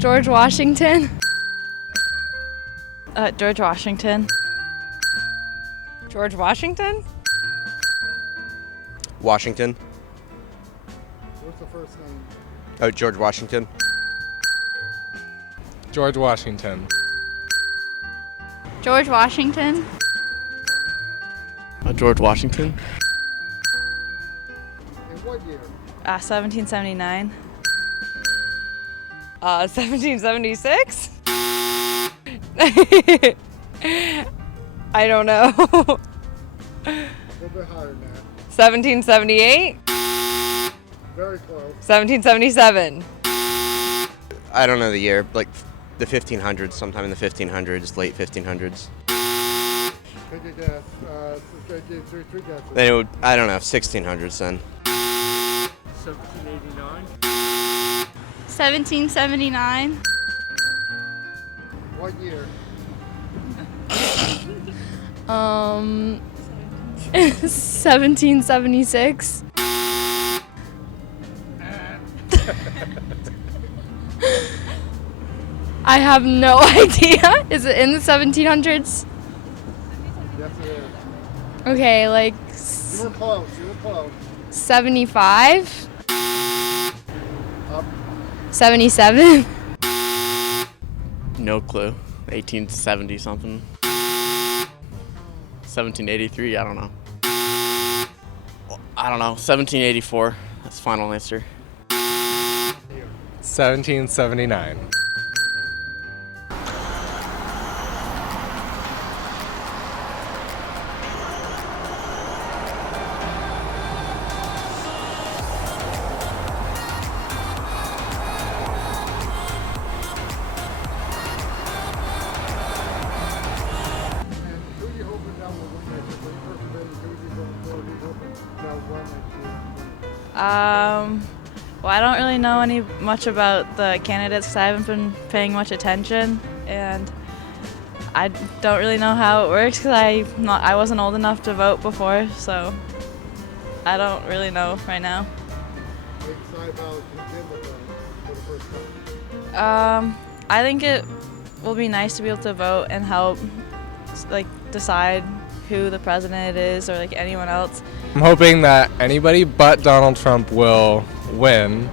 George Washington. George Washington. George Washington? Washington. What's the first name? Oh, George Washington. George Washington. George Washington. George Washington. In what year? 1779. 1776? I don't know. A little bit higher than that. 1778? Very close. 1777? I don't know the year, like the 1500s, sometime in the 1500s, late 1500s. Take a guess. Three guesses. Then it would, I don't know, 1600s then. 1789. 1779. What year? 1776? I have no idea. Is it in the 1700s? Yes, it is. Okay, like You were close. 75? Up. 77? No clue. 1870 something. 1783, I don't know. I don't know. 1784. That's the final answer. 1779. And who you hoping that will win next year? Who you voting for? Who you hoping that will run next year? Well, I don't really know much about the candidates because I haven't been paying much attention, and I don't really know how it works because I wasn't old enough to vote before, so I don't really know right now. Are you excited about Jim for the first time? I think it will be nice to be able to vote and help, like, decide who the president is or like anyone else. I'm hoping that anybody but Donald Trump will win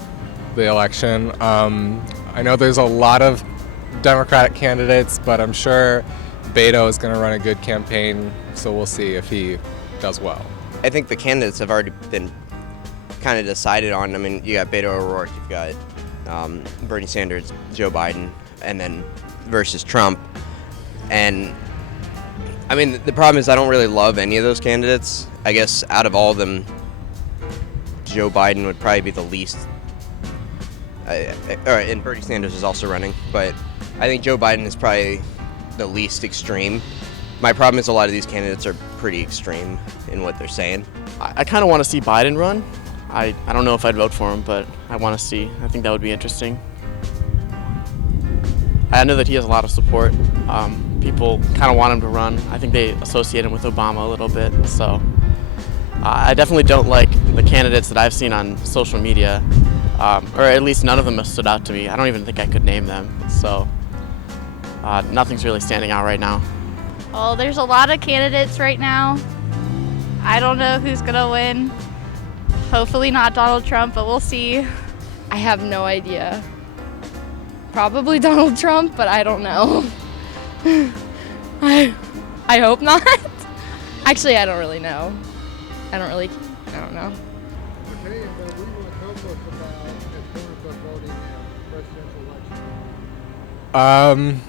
the election. I know there's a lot of Democratic candidates, but I'm sure Beto is going to run a good campaign, so we'll see if he does well. I think the candidates have already been kind of decided on. I mean, you got Beto O'Rourke, you've got Bernie Sanders, Joe Biden, and then versus Trump. And I mean, the problem is I don't really love any of those candidates. I guess out of all of them, Joe Biden would probably be the least. And Bernie Sanders is also running, but I think Joe Biden is probably the least extreme. My problem is a lot of these candidates are pretty extreme in what they're saying. I kind of want to see Biden run. I don't know if I'd vote for him, but I want to see. I think that would be interesting. I know that he has a lot of support. People kind of want him to run. I think they associate him with Obama a little bit. So I definitely don't like the candidates that I've seen on social media, or at least none of them have stood out to me. I don't even think I could name them. So nothing's really standing out right now. Well, there's a lot of candidates right now. I don't know who's gonna win. Hopefully not Donald Trump, but we'll see. I have no idea. Probably Donald Trump, but I don't know. I hope not. Actually, I don't really know. I don't know. Okay, and what do you want to tell us about in terms of voting in the presidential election?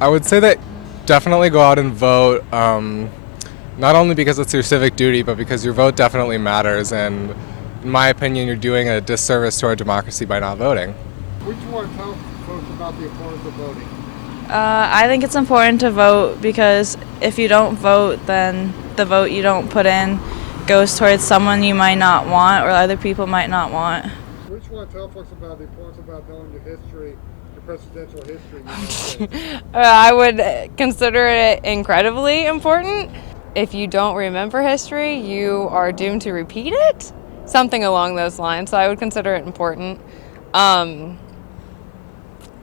I would say that definitely go out and vote, not only because it's your civic duty, but because your vote definitely matters. And in my opinion, you're doing a disservice to our democracy by not voting. What do you want to tell folks about the importance of voting? I think it's important to vote because if you don't vote, then the vote you don't put in goes towards someone you might not want or other people might not want. What do you want to tell folks about the importance about knowing your history, your presidential history? in the United States? I would consider it incredibly important. If you don't remember history, you are doomed to repeat it. Something along those lines. So I would consider it important.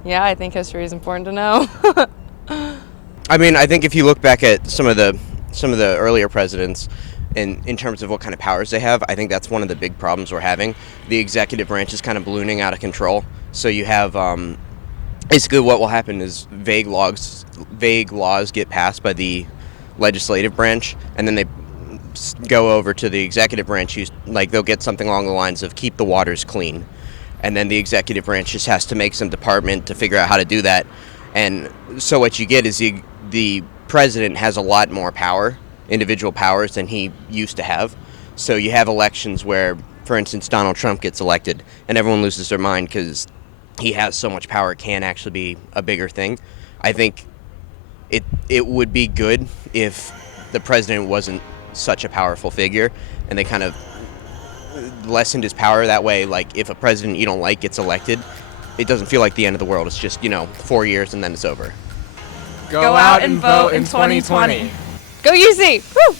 Yeah, I think history is important to know. I mean, I think if you look back at some of the earlier presidents, in terms of what kind of powers they have, I think that's one of the big problems we're having. The executive branch is kind of ballooning out of control. So you have basically what will happen is vague laws get passed by the legislative branch, and then they go over to the executive branch. They'll get something along the lines of keep the waters clean, and then the executive branch just has to make some department to figure out how to do that. And so what you get is the president has a lot more power, individual powers, than he used to have. So you have elections where, for instance, Donald Trump gets elected and everyone loses their mind because he has so much power, it can actually be a bigger thing. I think it would be good if the president wasn't such a powerful figure and they kind of lessened his power. That way, like, if a president you don't like gets elected, it doesn't feel like the end of the world. It's just, 4 years and then it's over. Go out and vote in 2020. Go UC! Woo!